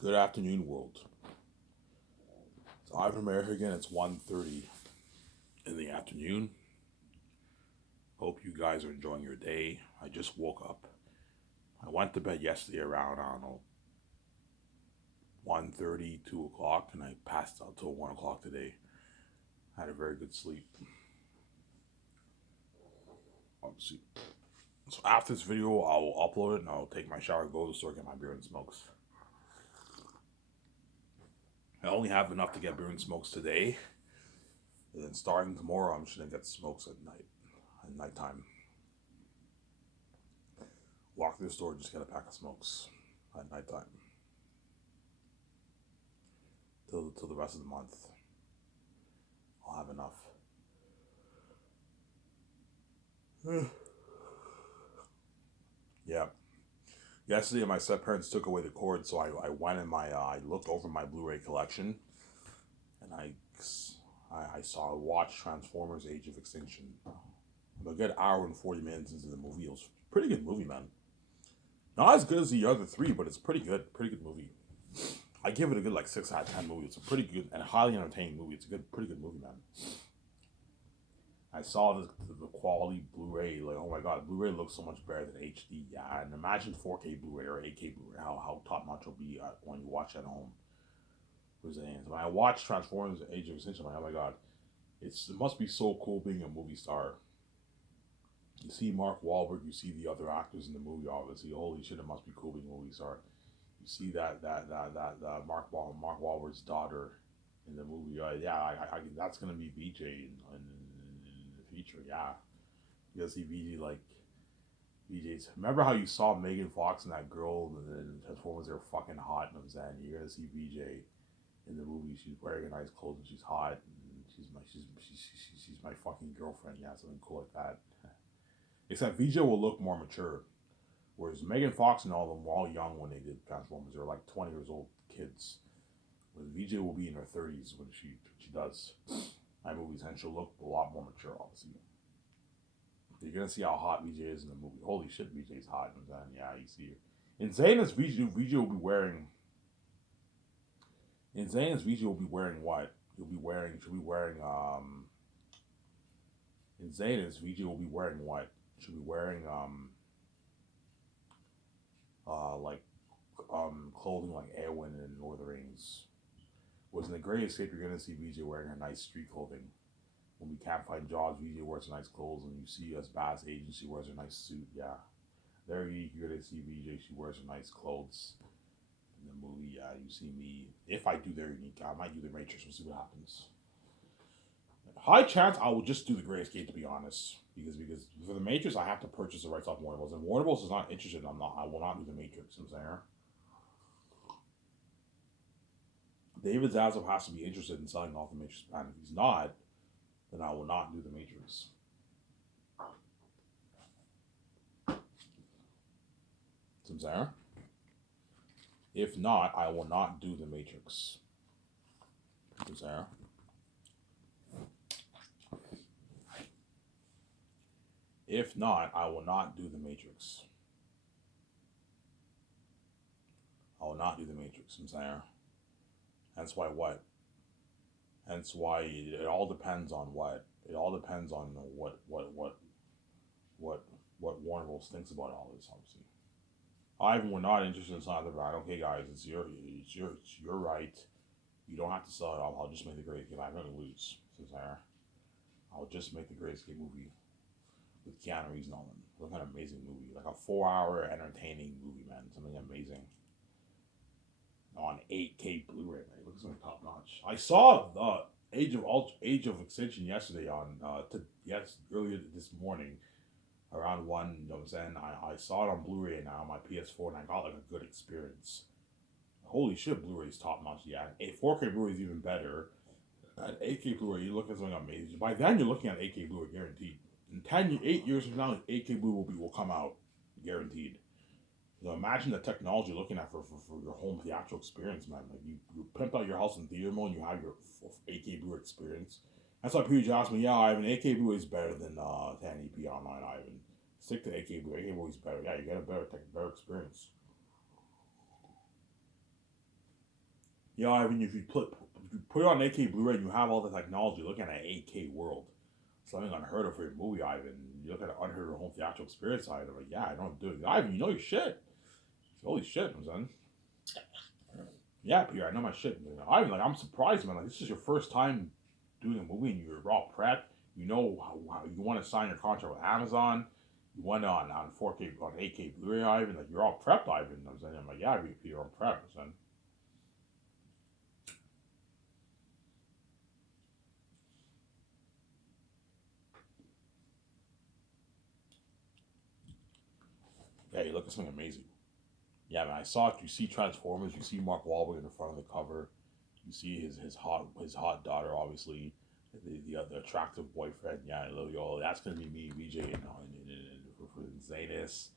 Good afternoon, world. It's Ivan America again. It's 1:30 in the afternoon. Hope you guys are enjoying your day. I just woke up. I went to bed yesterday around, I don't know, 1:30, 2 o'clock, and I passed out till 1 o'clock today. I had a very good sleep. Obviously. So after this video, I will upload it and I'll take my shower, go to the store, get my beer and smokes. I only have enough to get beer and smokes today. And then starting tomorrow, I'm just gonna get smokes at nighttime. Walk to the store, just get a pack of smokes at nighttime till the rest of the month. I'll have enough. Yeah. Yesterday, my step parents took away the cord, so I went in I looked over my Blu-ray collection, and I saw Watch Transformers: Age of Extinction. A good hour and 40 minutes into the movie. It was a pretty good movie, man. Not as good as the other three, but it's pretty good. Pretty good movie. I give it a good like 6 out of 10 movie. It's a pretty good and highly entertaining movie. It's a pretty good movie, man. I saw the quality Blu-ray. Like, oh my god, Blu-ray looks so much better than HD. Yeah, and imagine 4K Blu-ray or 8K Blu-ray. How top notch it'll be when you watch at home. When I watched Transformers: Age of Extinction, I'm like, oh my god, it must be so cool being a movie star. You see Mark Wahlberg, you see the other actors in the movie. Obviously, holy shit, it must be cool being a movie star. You see that Mark Wahlberg's daughter in the movie. That's gonna be VJ in the future. Yeah, you gotta see VJ like VJ's. Remember how you saw Megan Fox and that girl and Transformers? They were fucking hot. And I'm saying you're gonna see VJ in the movie. She's wearing nice clothes and she's hot. And she's my fucking girlfriend. Yeah, something cool like that. Except VJ will look more mature. Whereas Megan Fox and all of them were all young when they did Transformers. They were like 20 years old kids. Whereas VJ will be in her 30s when she does my movies, and she'll look a lot more mature, obviously. You're gonna see how hot VJ is in the movie. Holy shit, VJ's hot. And then yeah, you see her. Insane as VJ will be wearing. Insane as VJ will be wearing what? She'll be wearing Insane as VJ will be wearing what? She'll be wearing like clothing like Eowyn and Lord of the Rings. Was in the Great Escape, you're gonna see VJ wearing her nice street clothing. When we can't find jobs, VJ wears nice clothes, and you see us Bass Agent, she wears a nice suit. Yeah, there you're gonna see VJ. She wears her nice clothes in the movie. Yeah, you see me. If I do their unique, I might do the Matrix. We'll see what happens. High chance I will just do the Great Escape, to be honest, because for the Matrix I have to purchase the rights off Warner Bros. And Warner Bros. Is not interested. I will not do the Matrix. I'm saying. David Zaslav has to be interested in selling off the Matrix brand. If he's not, then I will not do the Matrix. Sincere? If not, I will not do the Matrix. Sincere? If not, I will not do the Matrix. I will not do the Matrix. Sincere? Hence why what? Hence why it all depends on what. It all depends on what Warner Bros. Thinks about all this, obviously. Ivan, we're not interested in selling the brand. Okay, guys, it's your right. You don't have to sell it. I'll just make the Great Escape. I'm gonna lose. I'll just make the Great Escape movie with Keanu Reeves and all them. Look at an amazing movie, like a 4 hour entertaining movie, man. Something amazing on 8K Blu-ray, man. Looks like top notch. I saw the Age of Extinction yesterday on earlier this morning around 1. You know what I'm saying? I saw it on Blu-ray now on my PS4, and I got like a good experience. Holy shit, Blu-ray is top notch. Yeah, 4K Blu-ray is even better. At 8K Blu-ray, you look at something amazing. By then, you're looking at 8K Blu-ray guaranteed. In 8 years from now, 8K Blu-ray will come out guaranteed. You know, imagine the technology you're looking at for your home theatrical experience, man. Like you pimp out your house in theater mode, and you have your 8K Blu-ray experience. That's why people ask me, yeah, Ivan, 8K Blu-ray is better than 1080p online, Ivan. Stick to 8K Blu-ray. 8K Blu-ray is better. Yeah, you get a better experience. Yeah, I mean, if you put it on 8K Blu-ray and you have all the technology, look at an 8K world. Something unheard of for a movie, Ivan. You look at an unheard of home theatrical experience, Ivan. Like, yeah, I don't do it. Ivan, you know your shit. Holy shit, my son. Yeah, Pierre, I know my shit. Ivan, like, I'm surprised, man. Like, this is your first time doing a movie and you're all prepped. You know how you want to sign your contract with Amazon. You went on 4K, on 8K Blu-ray, Ivan. Like, you're all prepped, Ivan. I'm saying, I'm like, yeah, Peter, I'm prepped, son. Yeah, you look at something amazing. Yeah, man, I saw it. You see Transformers. You see Mark Wahlberg in the front of the cover. You see his hot daughter, obviously, the attractive boyfriend. Yeah, yo, that's gonna be me, VJ, for Zanus.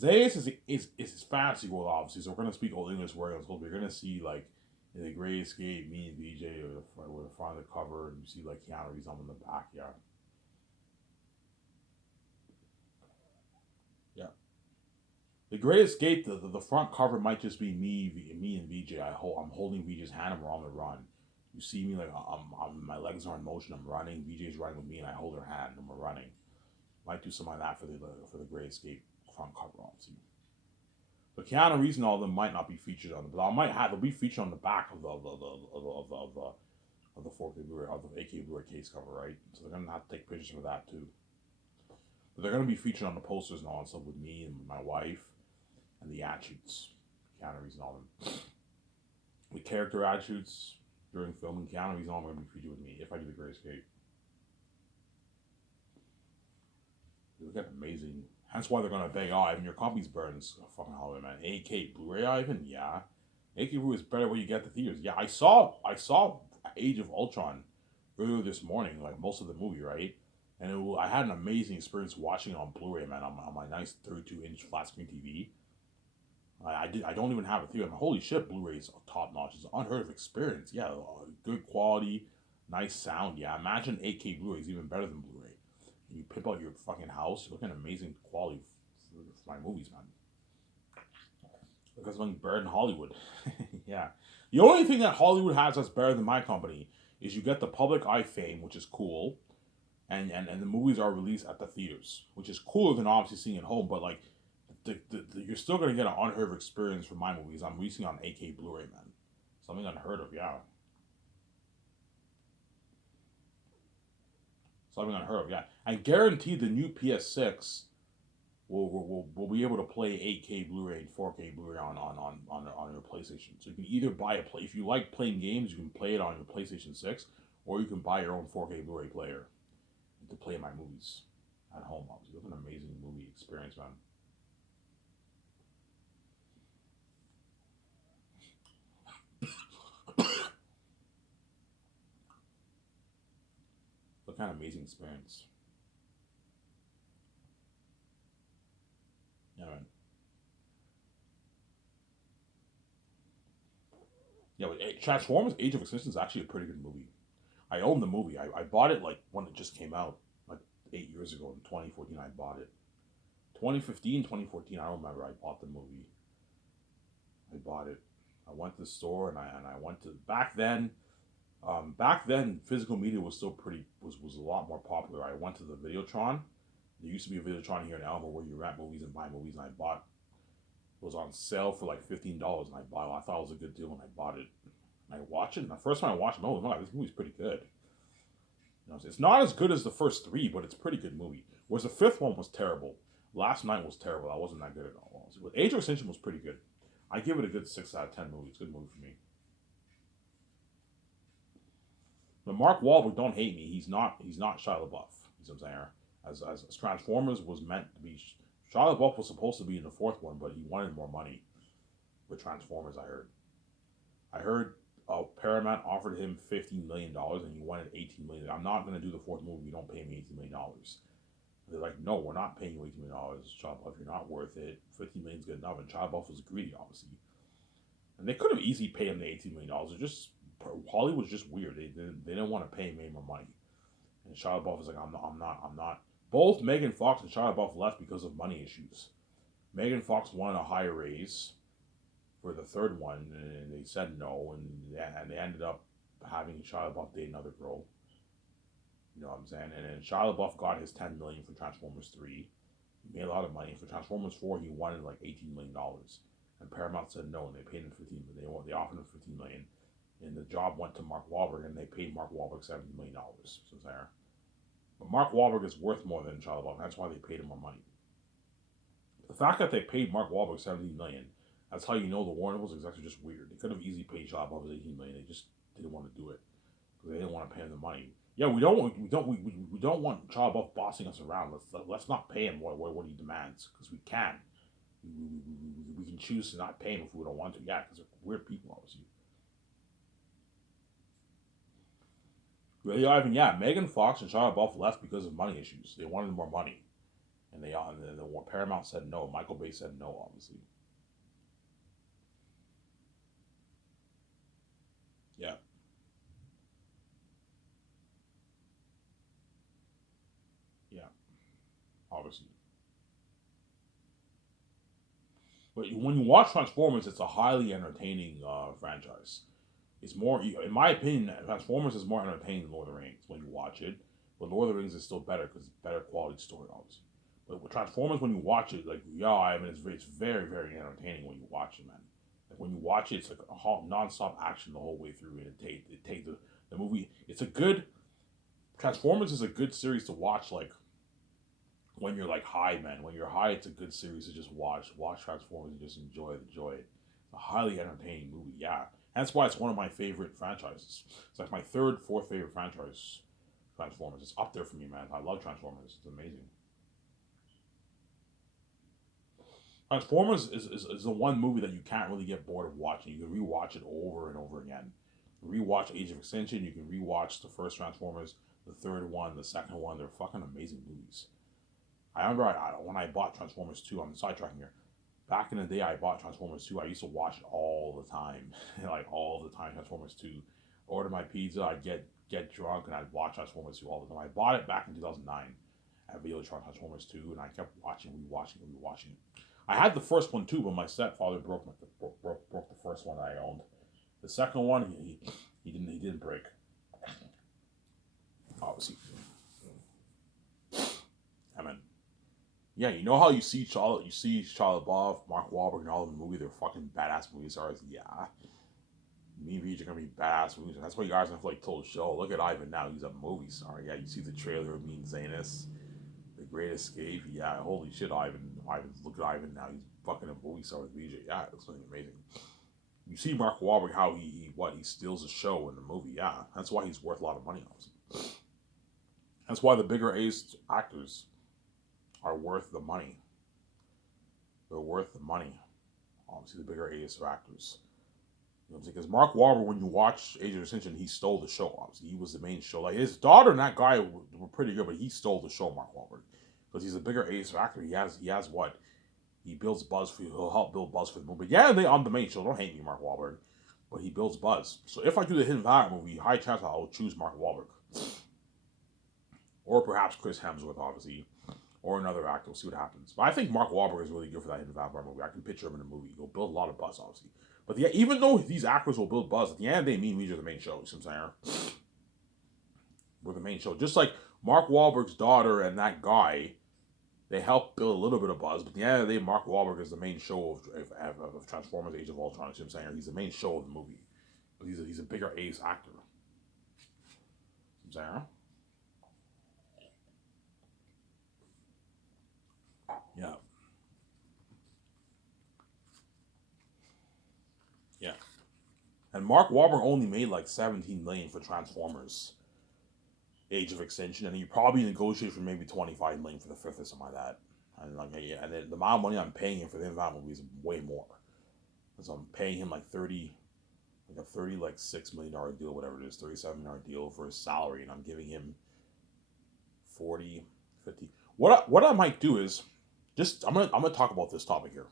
Zanus is his fantasy world, obviously. So we're gonna speak Old English words. We're gonna see like in the Great Escape, me and VJ with the front of the cover, and you see like Keanu Reeves on the back. Yeah, yeah. The Great Escape, the front cover might just be me and VJ. I'm holding VJ's hand and we're on the run. You see me like my legs are in motion. I'm running. VJ's running with me and I hold her hand and we're running. Might do something like that for the Great Escape front cover, obviously. But Keanu Reeves and all of them might not be featured on the, but I might have they'll be featured on the back of the 4K Blu-ray of the 8K Blu-ray case cover, right? So they're gonna have to take pictures for that too. But they're gonna be featured on the posters and all that stuff with me and my wife and the attributes, Keanu Reeves and all them. The character attributes during filming, Keanu Reeves and all them are going to be featured with me if I do the Great Escape. They look at amazing. Hence why they're going to beg, oh, Ivan, your copies burns. Oh, fucking holiday, man. 8K Blu-ray, Ivan? Yeah. 8K Blu-ray is better when you get the theaters. Yeah, I saw Age of Ultron earlier this morning, like most of the movie, right? And I had an amazing experience watching it on Blu-ray, man, on my nice 32-inch flat screen TV. I don't even have a theater. Holy shit, Blu-ray's top notch. It's an unheard of experience. Yeah, good quality, nice sound. Yeah, imagine 8K Blu-ray is even better than Blu-ray. And you pimp out your fucking house, you're looking at amazing quality for my movies, man. Because something better than Hollywood. Yeah. The only thing that Hollywood has that's better than my company is you get the public eye fame, which is cool, and the movies are released at the theaters, which is cooler than obviously seeing it at home. But like, you're still gonna get an unheard of experience from my movies. I'm releasing on 8K Blu-ray, man. Something unheard of, yeah. Something unheard of, yeah. I guarantee the new PS6 will be able to play 8K Blu-ray and 4K Blu-ray on your PlayStation. So you can either buy a play if you like playing games, you can play it on your PlayStation 6, or you can buy your own 4K Blu-ray player to play my movies at home. Obviously, it's an amazing movie experience, man. What kind of amazing experience? Yeah, man. Yeah, but Transformers: Age of Extinction is actually a pretty good movie. I own the movie. I bought it like when it just came out, like 8 years ago in 2014. I bought it. 2015, 2014. I don't remember. I bought the movie. I bought it. I went to the store and I went to back then. Back then, physical media was still was a lot more popular. I went to the Videotron. There used to be a Videotron here in Elmer where you rent movies and buy movies, and I bought. It was on sale for like $15, and I bought it. I thought it was a good deal, and I bought it. And I watched it. And the first time I watched it, oh no, this movie's pretty good. You know, it's not as good as the first three, but it's a pretty good movie. Whereas the fifth one was terrible. Last Night was terrible. That wasn't that good at all. But Age of Extinction was pretty good. I give it a good 6 out of 10 movie. It's a good movie for me. But Mark Wahlberg, don't hate me. He's not Shia LaBeouf. You know what I'm saying? As Transformers was meant to be, Shia LaBeouf was supposed to be in the fourth one, but he wanted more money with Transformers. I heard Paramount offered him $15 million and he wanted 18 million. I'm not gonna do the fourth movie. You don't pay me $18 million. They're like, no, we're not paying you $18 million, Shia LaBeouf. You're not worth it. 15 million is good enough. And Shia LaBeouf was greedy, obviously. And they could have easily paid him the $18 million. It just Hollywood was just weird. They didn't want to pay him any more money. And Shia LaBeouf was like, I'm not. Both Megan Fox and Shia LaBeouf left because of money issues. Megan Fox wanted a higher raise, for the third one, and they said no, and they ended up having Shia LaBeouf date another girl. You know what I'm saying? And then Shia LaBeouf got his 10 million for Transformers 3. He made a lot of money. For Transformers 4, he wanted like $18 million, and Paramount said no, and they paid him 15. They offered him 15 million, and the job went to Mark Wahlberg, and they paid Mark Wahlberg $70 million. So there. But Mark Wahlberg is worth more than Shia LaBeouf. That's why they paid him more money. The fact that they paid Mark Wahlberg 17 million, that's how you know the Warner Bros. Execs are just weird. They could have easily paid Shia LaBeouf 18 million. They just didn't want to do it because they didn't want to pay him the money. Yeah, we don't want Shia LaBeouf bossing us around. Let's not pay him what he demands, because we can. We can choose to not pay him if we don't want to. Yeah, because they're weird people, obviously. Really, Ivan, yeah, Megan Fox and Shia LaBeouf left because of money issues. They wanted more money, and the Paramount said no. Michael Bay said no, obviously. Yeah, yeah, obviously. But when you watch Transformers, it's a highly entertaining franchise. It's more, in my opinion, Transformers is more entertaining than Lord of the Rings when you watch it. But Lord of the Rings is still better because it's better quality story, obviously. But with Transformers, when you watch it, like, yeah, I mean, it's very, very entertaining when you watch it, man. Like, when you watch it, it's like non-stop action the whole way through, and it takes the movie. It's a good Transformers is a good series to watch, like, when you're like high, man. When you're high, it's a good series to just watch. Watch Transformers and just enjoy the joy. It's a highly entertaining movie, yeah. That's why it's one of my favorite franchises. It's like my third, fourth favorite franchise. Transformers. It's up there for me, man. I love Transformers. It's amazing. Transformers is the one movie that you can't really get bored of watching. You can rewatch it over and over again. Rewatch Age of Extinction. You can rewatch the first Transformers, the third one, the second one. They're fucking amazing movies. I remember when I bought Transformers 2, I'm sidetracking here. Back in the day, I bought Transformers 2. I used to watch it all the time. Like, all the time, Transformers 2. Order my pizza, I'd get drunk, and I'd watch Transformers 2 all the time. I bought it back in 2009 at Videotron Transformers 2, and I kept watching, rewatching it. I had the first one too, but my stepfather broke the first one I owned. The second one, he didn't break, obviously. I mean, yeah, you know how you see Shia LaBeouf, Mark Wahlberg, and all the movies. They're fucking badass movie stars. Yeah, me and Vij are gonna be badass movies. That's why you guys have like told show. Look at Ivan now; he's a movie star. Yeah, you see the trailer of me and Zanus, The Great Escape. Yeah, holy shit, Ivan! Look at Ivan now; he's fucking a movie star with VJ. Yeah, it looks something amazing. You see Mark Wahlberg how he steals the show in the movie. Yeah, that's why he's worth a lot of money. Obviously. That's why the bigger A's actors are worth the money. They're worth the money. Obviously, the bigger A's actors. You know what I'm saying? Because Mark Wahlberg, when you watch Age of Extinction, he stole the show. Obviously, he was the main show. Like, his daughter and that guy were pretty good, but he stole the show, Mark Wahlberg, because he's a bigger A's actor. He has what he builds buzz for. He'll help build buzz for the movie. But yeah, they on the main show. Don't hate me, Mark Wahlberg, but he builds buzz. So if I do the Hidden Valley movie, high chance I'll choose Mark Wahlberg, or perhaps Chris Hemsworth, obviously, or another actor. We'll see what happens. But I think Mark Wahlberg is really good for that Hidden Valley movie. I can picture him in a movie. He'll build a lot of buzz, obviously. But yeah, even though these actors will build buzz, at the end of the day, me and Weezer are the main show. You see what I'm saying? We're the main show. Just like Mark Wahlberg's daughter and that guy, they help build a little bit of buzz. But at the end of the day, Mark Wahlberg is the main show of Transformers: Age of Ultron. You see what I'm saying? He's the main show of the movie. But he's a bigger ace actor. You see what I'm saying? Yeah. Yeah. And Mark Wahlberg only made like 17 million for Transformers: Age of Extinction, and he probably negotiated for maybe 25 million for the fifth or something like that. And like, yeah, and then the amount of money I'm paying him for the Infinite movie is way more. So I'm paying him like a 36 million dollar deal, whatever it is, $37 million deal for his salary, and I'm giving him 40, 50. What I might do is just I'm gonna talk about this topic here.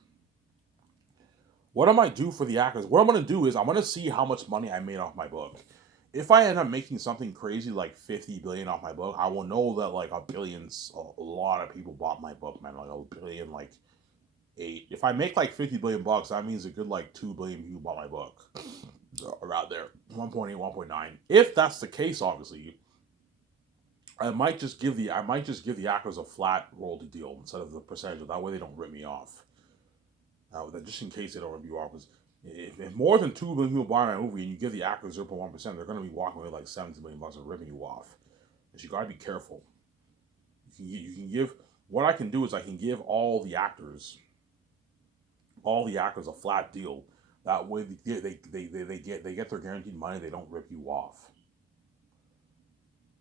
What I might do for the actors, what I'm gonna do is I'm gonna see how much money I made off my book. If I end up making something crazy like 50 billion off my book, I will know that like a lot of people bought my book, man. Like a billion, like 8. If I make like 50 billion bucks, that means a good like 2 billion people bought my book. Around there. 1.8, 1.9. If that's the case, obviously, I might just give the actors a flat royalty deal instead of the percentage. That way they don't rip me off. Just in case they don't rip you off, because if more than 2 billion people buy my movie and you give the actors 0.1%, they're going to be walking away like 70 million bucks and ripping you off. So you got to be careful. You can give, what I can do is I can give all the actors a flat deal. That way they get their guaranteed money. They don't rip you off.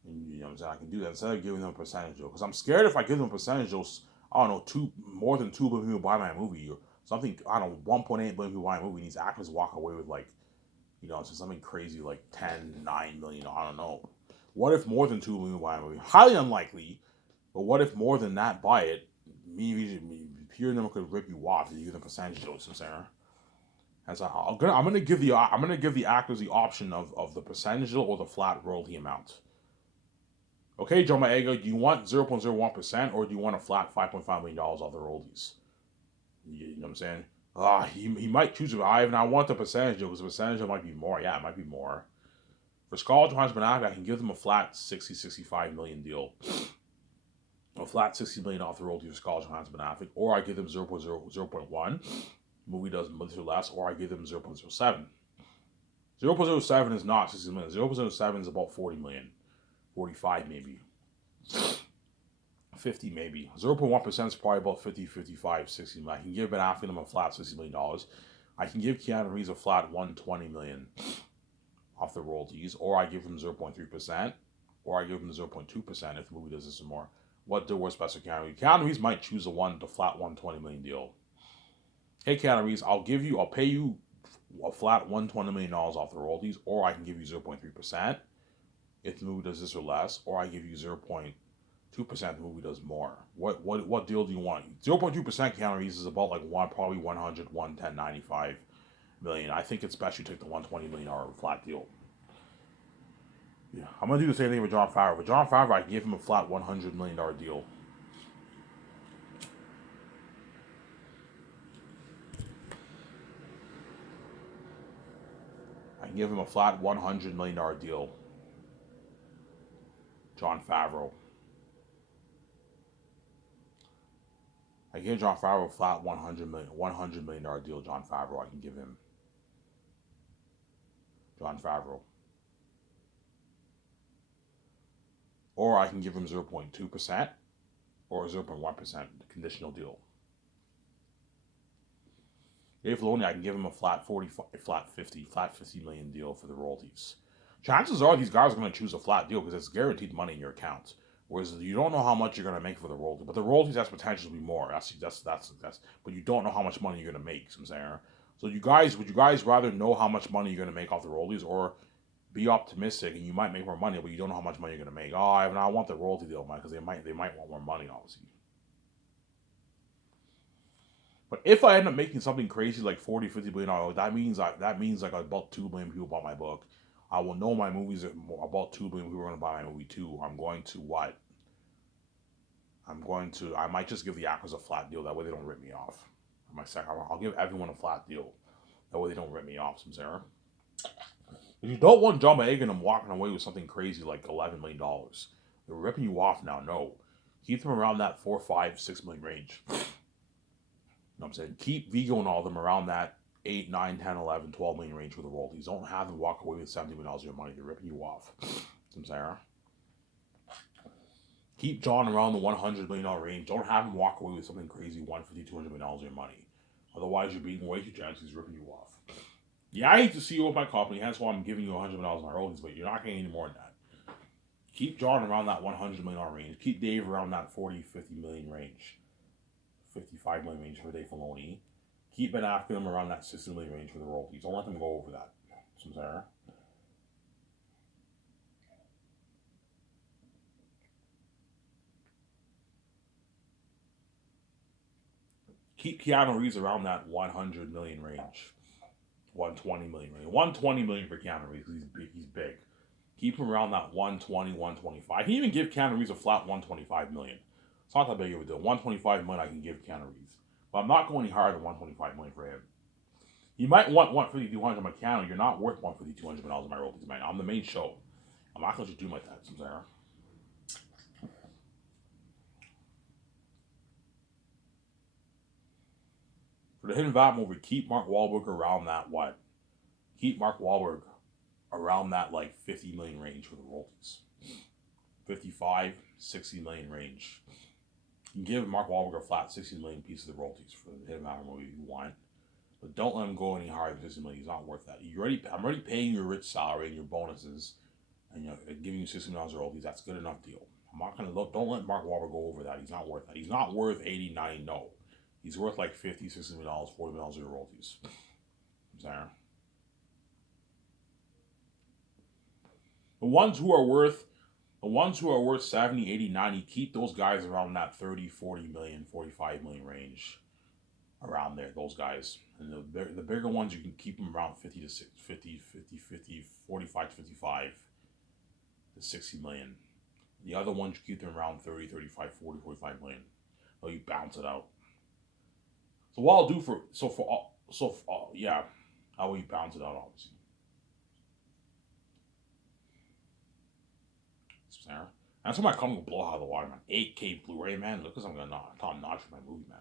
And you know what I'm saying? I can do that instead of giving them a percentage deal. Because I'm scared if I give them a percentage deal, I don't know, more than 2 billion people buy my movie or something. I don't know, 1.8 billion people buy my movie. And these actors walk away with like, something crazy like 10, 9 million. I don't know. What if more than 2 million people buy my movie? Highly unlikely. But what if more than that buy it? Me, pure them could rip you off if you give them percentage deals, Sarah. And so I'm gonna give the actors the option of the percentage deal or the flat royalty amount. Okay, Joe Maega, do you want 0.01% or do you want a flat $5.5 million off the royalties? You know what I'm saying? He might choose it. I want the percentage deal because the percentage deal might be more. Yeah, it might be more. For Scarlett Johansson Ben Affleck, I can give them a flat 65 million deal. A flat 60 million off the royalty for Scarlett Johansson Ben Affleck, or I give them 0.1. Movie does months or less, or I give them 0.07. 0.07 is not 60 million. 0.07 is about 40 million. 45 maybe. 50 maybe. 0.1% is probably about 50, 55, 60 million. I can give Ben Affleck a flat $60 million. I can give Keanu Reeves a flat 120 million off the royalties, or I give him 0.3%, or I give him 0.2% if the movie does this or more. What deal works best for Keanu Reeves? Keanu Reeves might choose the flat 120 million deal. Hey Keanu Reeves, I'll pay you a flat $120 million off the royalties, or I can give you 0.3% if the movie does this or less, or I give you 0.2% if the movie does more. What deal do you want? 0.2% Keanu Reeves is about like probably 100, 110, 95 million. I think it's best you take the $120 million flat deal. Yeah, I'm gonna do the same thing with Jon Favreau. With Jon Favreau, I can give him a flat $100 million deal. I can give him a flat $100 million deal. Jon Favreau. I give Jon Favreau a flat $100 million deal. Jon Favreau, I can give him. Jon Favreau. Or I can give him 0.2% or 0.1% conditional deal. Dave Filoni, I can give him a flat 50 million deal for the royalties. Chances are these guys are going to choose a flat deal because it's guaranteed money in your account. Whereas you don't know how much you're going to make for the royalty, but the royalties has potential to be more. That's. But you don't know how much money you're going to make. I'm saying. So would you guys rather know how much money you're going to make off the royalties, or be optimistic and you might make more money, but you don't know how much money you're going to make? I want the royalty deal, man, because they might want more money, obviously. But if I end up making something crazy like 40, 50 billion dollars, that means like about 2 billion people bought my book. I will know my movies are about 2 billion people are going to buy my movie too. I might just give the actors a flat deal. That way they don't rip me off. I'll give everyone a flat deal. That way they don't rip me off, some Sarah. If you don't want John Boyega and them walking away with something crazy like $11 million, they're ripping you off now. No. Keep them around that 4, 5, 6 million range. You know what I'm saying? Keep Vigo and all of them around that 8, 9, 10, 11, 12 million range for the royalties. Don't have them walk away with $70 million of your money. They're ripping you off. Some Sarah. Keep John around the $100 million range. Don't have him walk away with something crazy, $150, $200 million of your money. Otherwise, you're being way too generous. He's ripping you off. Yeah, I hate to see you with my company. That's why I'm giving you $100 million of my royalties, but you're not getting any more than that. Keep John around that $100 million range. Keep Dave around that 40, 50 million range. 55 million range for Dave Filoni. Keep Ben Affleck around that 60 million range for the royalties. Don't let them go over that. Some Sarah. Keep Keanu Reeves around that 100 million range. 120 million range. 120 million for Keanu Reeves. He's big. Keep him around that 120, 125. I can even give Keanu Reeves a flat 125 million. It's not that big of a deal. 125 million I can give Keanu Reeves. But I'm not going any higher than 125 million for him. You might want 150, 200 on my channel. You're not worth 150, 200 dollars on my royalties, man. I'm the main show. I'm not going to do like that, Sarah. For the Hidden Vat movie, keep Mark Wahlberg around that what? Keep Mark Wahlberg around that like 50 million range for the royalties. 55, 60 million range. You can give Mark Wahlberg a flat 60 million piece of the royalties for the Hidden Vat movie if you want. But don't let him go any higher than 60 million. He's not worth that. I'm already paying your rich salary and your bonuses and giving you $60 million royalties. That's a good enough deal. I'm not gonna look. Don't let Mark Wahlberg go over that. He's not worth that. He's not worth 80, 90. No, he's worth like 50, $60 million, $40 million of your royalties. Sorry. The ones who are worth 70, 80, 90, keep those guys around that 30, 40 million, 45 million range. Around there, those guys. And the bigger ones, you can keep them around 50 to 50, 45 to 55 to 60 million. The other ones, you keep them around 30, 35, 40, 45 million. So you bounce it out. So what I'll do how will you bounce it out, obviously. Sarah. That's what my company will blow out of the water, man. 8K Blu-ray, man. Look, because I'm gonna top notch for my movie, man.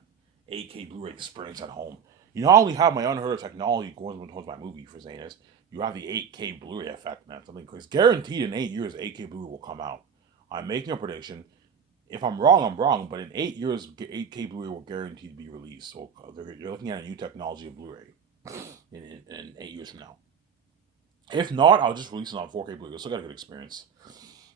8K Blu-ray experience at home. You not only have my unheard of technology going towards my movie for saying this, you have the 8K Blu-ray effect, man. Something crazy. Guaranteed in 8 years, 8K Blu-ray will come out. I'm making a prediction. If I'm wrong, I'm wrong. But in 8 years, 8K Blu-ray will guaranteed to be released. So you're looking at a new technology of Blu-ray in 8 years from now. If not, I'll just release it on 4K Blu-ray. Still got a good experience.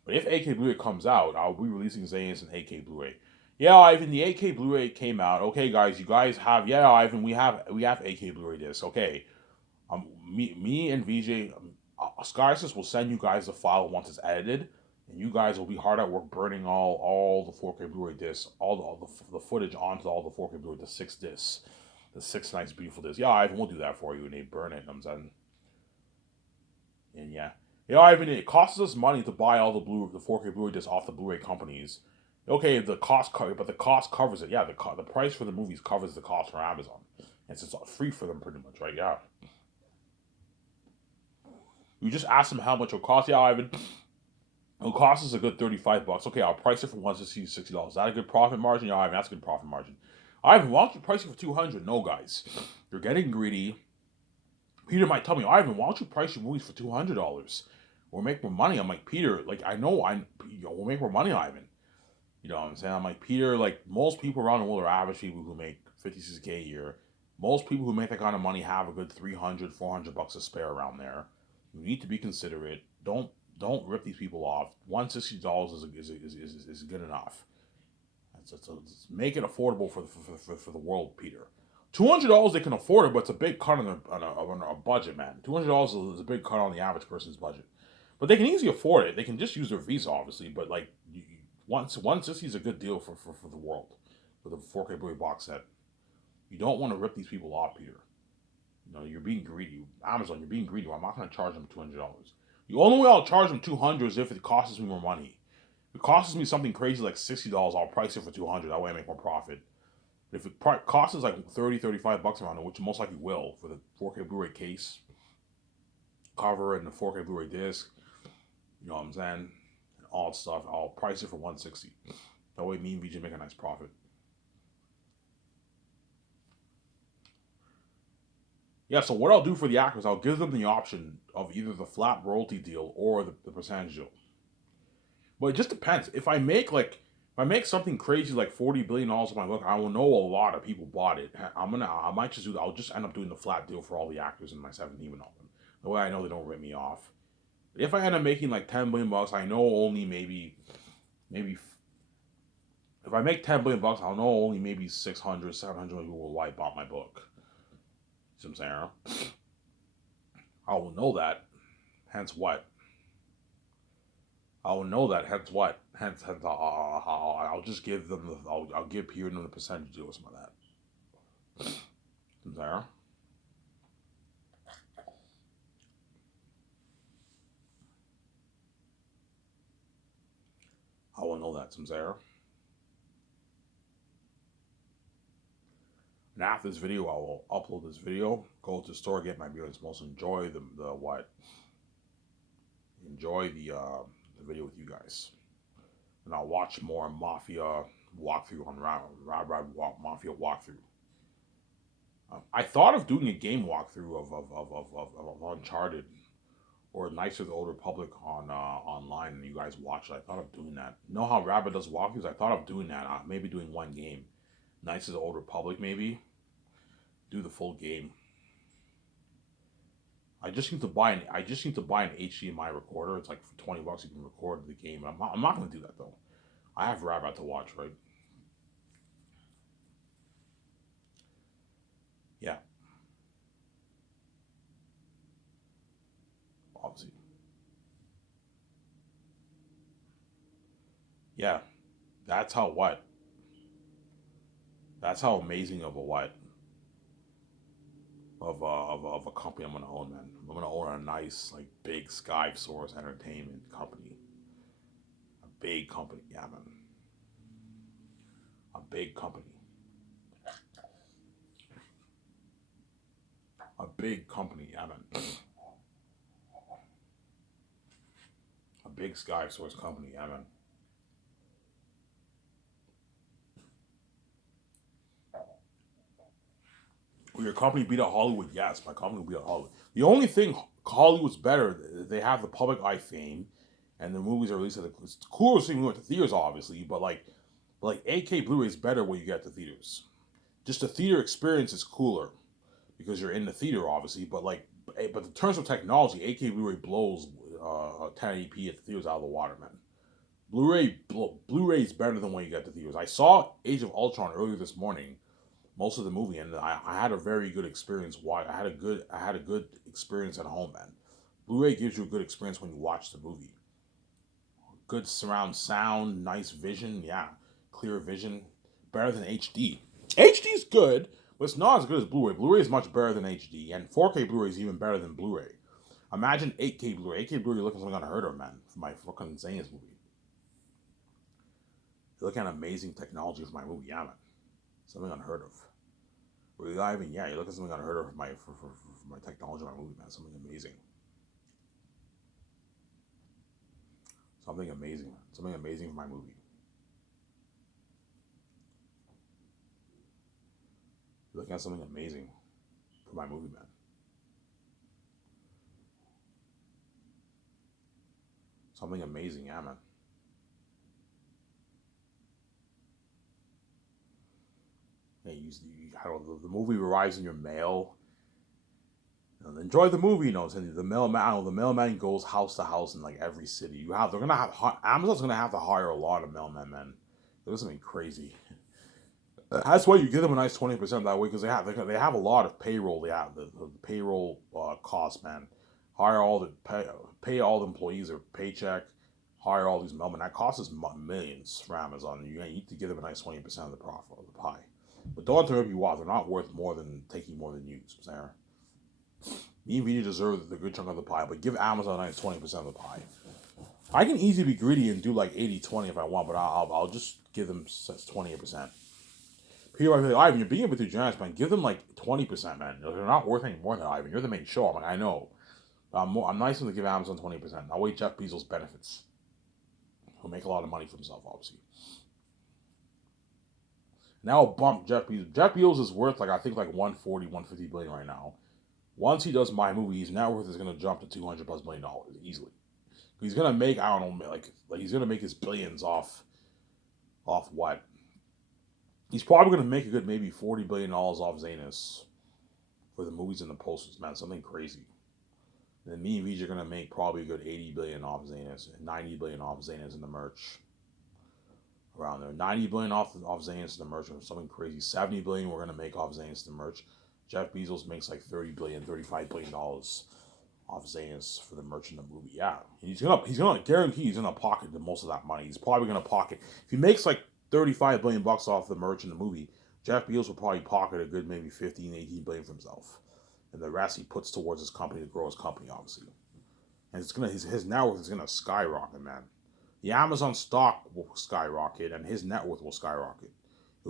But if 8K Blu-ray comes out, I'll be releasing Zane's in 8K Blu-ray. Yeah, Ivan, the 8K Blu-ray came out. Okay, guys, you guys have. Yeah, Ivan, we have 8K Blu-ray discs. Okay, me and VJ, Skysys will send you guys the file once it's edited, and you guys will be hard at work burning all the 4K Blu-ray discs, all the footage onto all the 4K Blu-ray, the 6 discs, the 6 nice beautiful discs. Yeah, Ivan, we'll do that for you, and they burn it. I'm saying, and yeah. Yeah, Ivan, it costs us money to buy all the 4K Blu-ray discs off the Blu-ray companies. Okay, but the cost covers it. Yeah, the price for the movies covers the cost for Amazon. It's just free for them pretty much, right? Yeah. You just ask them how much it'll cost. Yeah, Ivan. It'll cost us a good $35. Okay, I'll price it for $160. Is that a good profit margin? Yeah, Ivan, that's a good profit margin. Ivan, why don't you price it for $200? No, guys, you're getting greedy. Peter might tell me, Ivan, why don't you price your movies for $200? We'll make more money. I'm like, Peter, like we'll make more money, Ivan. You know what I'm saying? I'm like, Peter, like most people around the world are average people who make 56K a year. Most people who make that kind of money have a good 300, 400 bucks to spare around there. You need to be considerate. Don't rip these people off. $160 is good enough. Make it affordable for the world, Peter. $200 they can afford it, but it's a big cut on a budget, man. $200 is a big cut on the average person's budget. But they can easily afford it. They can just use their Visa, obviously. But like, 160 is a good deal for the world, for the 4K Blu-ray box set. You don't want to rip these people off, Peter. You know, you're being greedy. Amazon, you're being greedy. I'm not going to charge them $200. The only way I'll charge them $200 is if it costs me more money. If it costs me something crazy like $60, I'll price it for $200. That way I make more profit. But if it costs us like $30, $35 around it, which most likely will, for the 4K Blu-ray case, cover, and the 4K Blu-ray disc, you know what I'm saying, and all that stuff, I'll price it for $160. That way me and VJ make a nice profit. Yeah, so what I'll do for the actors, I'll give them the option of either the flat royalty deal or the percentage deal. But it just depends. If I make something crazy like $40 billion on my book, I will know a lot of people bought it. I'll just end up doing the flat deal for all the actors in my 17 even of them. The way I know they don't rip me off. If I end up making like $10 billion, I know only maybe if I make $10 billion, I'll know only maybe 600, 700 people will wipe out my book. See what I'm saying? I will know that. Hence what? I will know that. Hence what? Hence I'll just give them I'll give Peter the percentage deal or something like that. See what I'm saying? I will know that. See what I'm saying? And after this video, I will upload this video, go to the store, get my beer, and most enjoy the what? Enjoy the video with you guys. And I'll watch more Mafia walkthrough on Mafia walkthrough. I thought of doing a game walkthrough of Uncharted or Knights of the Old Republic on online, and you guys watch it. I thought of doing that. You know how Rabbit does walkthroughs? I thought of doing that. Maybe doing one game, Knights of the Old Republic. Maybe do the full game. I just need to buy an HDMI recorder. It's like for $20 you can record the game. I'm not gonna do that though. I have Rabbit to watch, right? Yeah, obviously. Yeah, that's how what? That's how amazing of a what? Of a company I'm gonna own, man. I'm gonna own a nice, like, big Sky Source Entertainment company. A big company, yeah, man. A big company. A big company, yeah, man. A big Sky Source company, yeah, man. Will your company beat out Hollywood? Yes, my company will beat out Hollywood. The only thing Hollywood's better, they have the public eye fame, and the movies are released at the it's cooler thing we went to theaters, obviously, but like 8K Blu-ray is better when you get to theaters. Just the theater experience is cooler because you're in the theater, obviously. But in terms of technology, 8K Blu-ray blows 1080p at the theaters out of the water, man. Blu-ray is better than when you get to theaters. I saw Age of Ultron earlier this morning, most of the movie, and I had a very good experience. Why I had a good experience at home, man. Blu-ray gives you a good experience when you watch the movie. Good surround sound, nice vision, yeah, clear vision, better than HD. HD is good, but it's not as good as Blu-ray. Blu-ray is much better than HD, and 4K Blu-ray is even better than Blu-ray. Imagine 8K Blu-ray. 8K Blu-ray, you're looking at something unheard of, man, for my fucking Zane's movie. You're looking at amazing technology for my movie, yeah, man. Something unheard of. Reliving, yeah, you look at something unheard of for my technology, my movie, man. Something amazing. Something amazing. Something amazing for my movie. You're looking at something amazing for my movie, man. Something amazing, yeah, man. Yeah, the movie arrives in your mail. Enjoy the movie, and the mailman. The mailman goes house to house in like every city. They're gonna have Amazon's gonna have to hire a lot of mailmen, man. There's something crazy. That's why you give them a nice 20% that way because they have a lot of payroll. They have the payroll costs, man. Hire all the pay all the employees their paycheck. Hire all these mailmen. That costs us millions for Amazon. You need to give them a nice 20% of the profit of the pie. But don't turn you off. They're not worth more than taking more than you, Sarah. Me and VJ deserve the good chunk of the pie, but give Amazon a nice 20% of the pie. I can easily be greedy and do like 80-20 if I want, but I'll just give them 28%. People are like, Ivan, you're being a bit too generous, man. Give them like 20%, man. They're not worth any more than Ivan. You're the main show. I'm like, I know. I'm nice enough to give Amazon 20%. I'll wait Jeff Bezos benefits. He'll make a lot of money for himself, obviously. Now I'll bump Jeff Bezos. Jeff Bezos is worth like I think like 140, 150 billion right now. Once he does my movie, his net worth is gonna jump to $200+ million easily. He's gonna make I don't know like he's gonna make his billions off what? He's probably gonna make a good maybe $40 billion off Zanus for the movies and the posters, man. Something crazy. And then me and VJ are gonna make probably a good 80 billion off Zanus and 90 billion off Zanus and the merch. Around there. 90 billion off Zanus and the merch or something crazy. 70 billion we're gonna make off Zanus and the merch. Jeff Bezos makes like 30 billion, $35 billion off Zanus for the merch in the movie. Yeah. He's gonna guarantee he's gonna pocket the most of that money. He's probably gonna pocket if he makes like 35 billion bucks off the merch in the movie, Jeff Bezos will probably pocket a good maybe 15, 18 billion for himself. And the rest he puts towards his company to grow his company, obviously. And his net worth is gonna skyrocket, man. The Amazon stock will skyrocket and his net worth will skyrocket.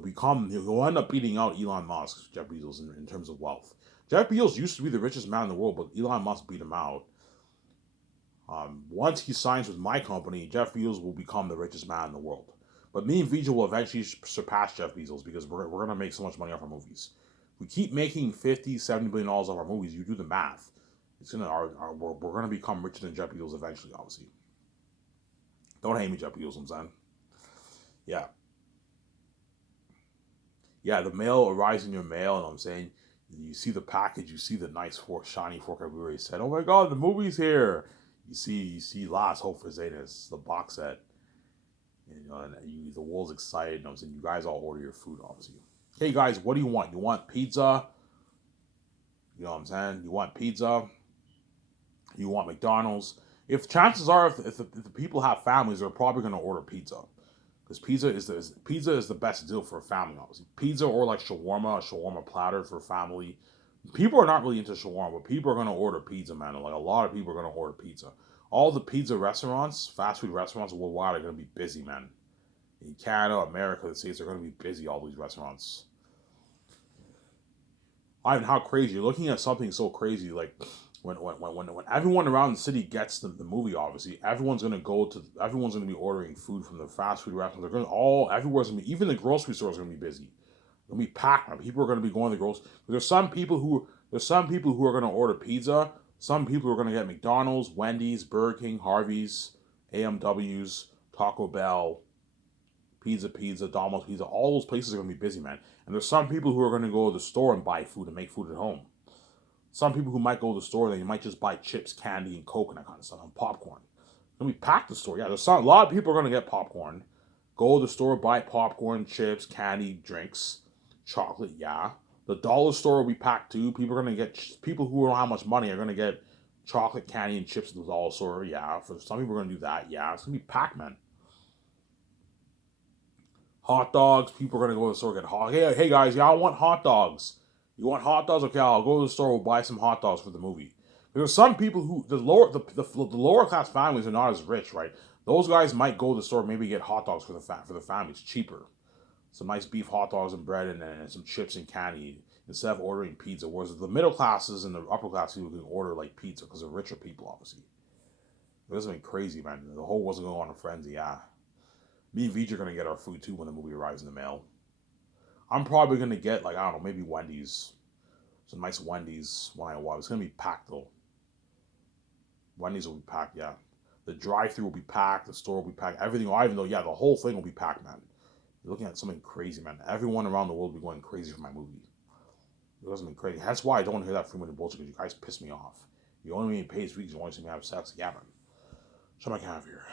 He'll end up beating out Elon Musk, Jeff Bezos, in terms of wealth. Jeff Bezos used to be the richest man in the world, but Elon Musk beat him out. Once he signs with my company, Jeff Bezos will become the richest man in the world. But me and Vijay will eventually surpass Jeff Bezos because we're going to make so much money off our movies. We keep making $50, $70 billion off our movies. You do the math. We're going to become richer than Jeff Bezos eventually, obviously. Don't hate me, Jeff Bezos, I'm saying. Yeah. Yeah, the mail arrives in your mail, and I'm saying, you see the package, you see the nice shiny 4K Blu-ray set. Oh my God, the movie's here. You see Last Hope for Zetas, the box set. And the world's excited. I'm saying, you guys all order your food, obviously. Hey guys, what do you want? You want pizza? You know what I'm saying? You want pizza? You want McDonald's? If chances are, if the people have families, they're probably going to order pizza. Because pizza is the best deal for a family, obviously. Pizza or like shawarma, a shawarma platter for family. People are not really into shawarma, but people are going to order pizza, man. Like, a lot of people are going to order pizza. All the pizza restaurants, fast food restaurants worldwide are going to be busy, man. In Canada, America, the States are going to be busy, all these restaurants. How crazy. You're looking at something so crazy, like when everyone around the city gets the movie, obviously, everyone's gonna be ordering food from the fast food restaurants. Everywhere's gonna be, even the grocery stores are gonna be busy. They're gonna be packed. People are gonna be going to the grocery. There's some people who are gonna order pizza. Some people are gonna get McDonald's, Wendy's, Burger King, Harvey's, AMW's, Taco Bell, Pizza, Domino's Pizza. All those places are gonna be busy, man. And there's some people who are gonna go to the store and buy food and make food at home. Some people who might go to the store, they might just buy chips, candy, and Coke and that kind of stuff, and popcorn. It's gonna be packed the store. Yeah, a lot of people are gonna get popcorn. Go to the store, buy popcorn, chips, candy, drinks, chocolate. Yeah, the dollar store will be packed too. People who don't have much money are gonna get chocolate, candy, and chips at the dollar store. Yeah, for some people are gonna do that. Yeah, it's gonna be packed, man. Hot dogs. People are gonna go to the store and get hot. Hey guys, y'all want hot dogs? You want hot dogs? Okay, I'll go to the store. We'll buy some hot dogs for the movie. There's some people who the lower class families are not as rich, right? Those guys might go to the store, maybe get hot dogs for the families cheaper. Some nice beef hot dogs and bread and some chips and candy instead of ordering pizza. Whereas the middle classes and the upper class people can order like pizza because they're richer people, obviously. It was something crazy, man. The whole wasn't going on a frenzy. Yeah, me and Vij are gonna get our food too when the movie arrives in the mail. I'm probably gonna get, like, I don't know, maybe Wendy's. Some nice Wendy's when I watch. It's gonna be packed though. Wendy's will be packed, yeah. The drive-through will be packed. The store will be packed. Everything. Even though, yeah, the whole thing will be packed, man. You're looking at something crazy, man. Everyone around the world will be going crazy for my movie. It doesn't mean crazy. That's why I don't hear that Freeman and bullshit, because you guys piss me off. You only mean pays weeks. You only see me have sex. Yeah, man. Shut my camera here.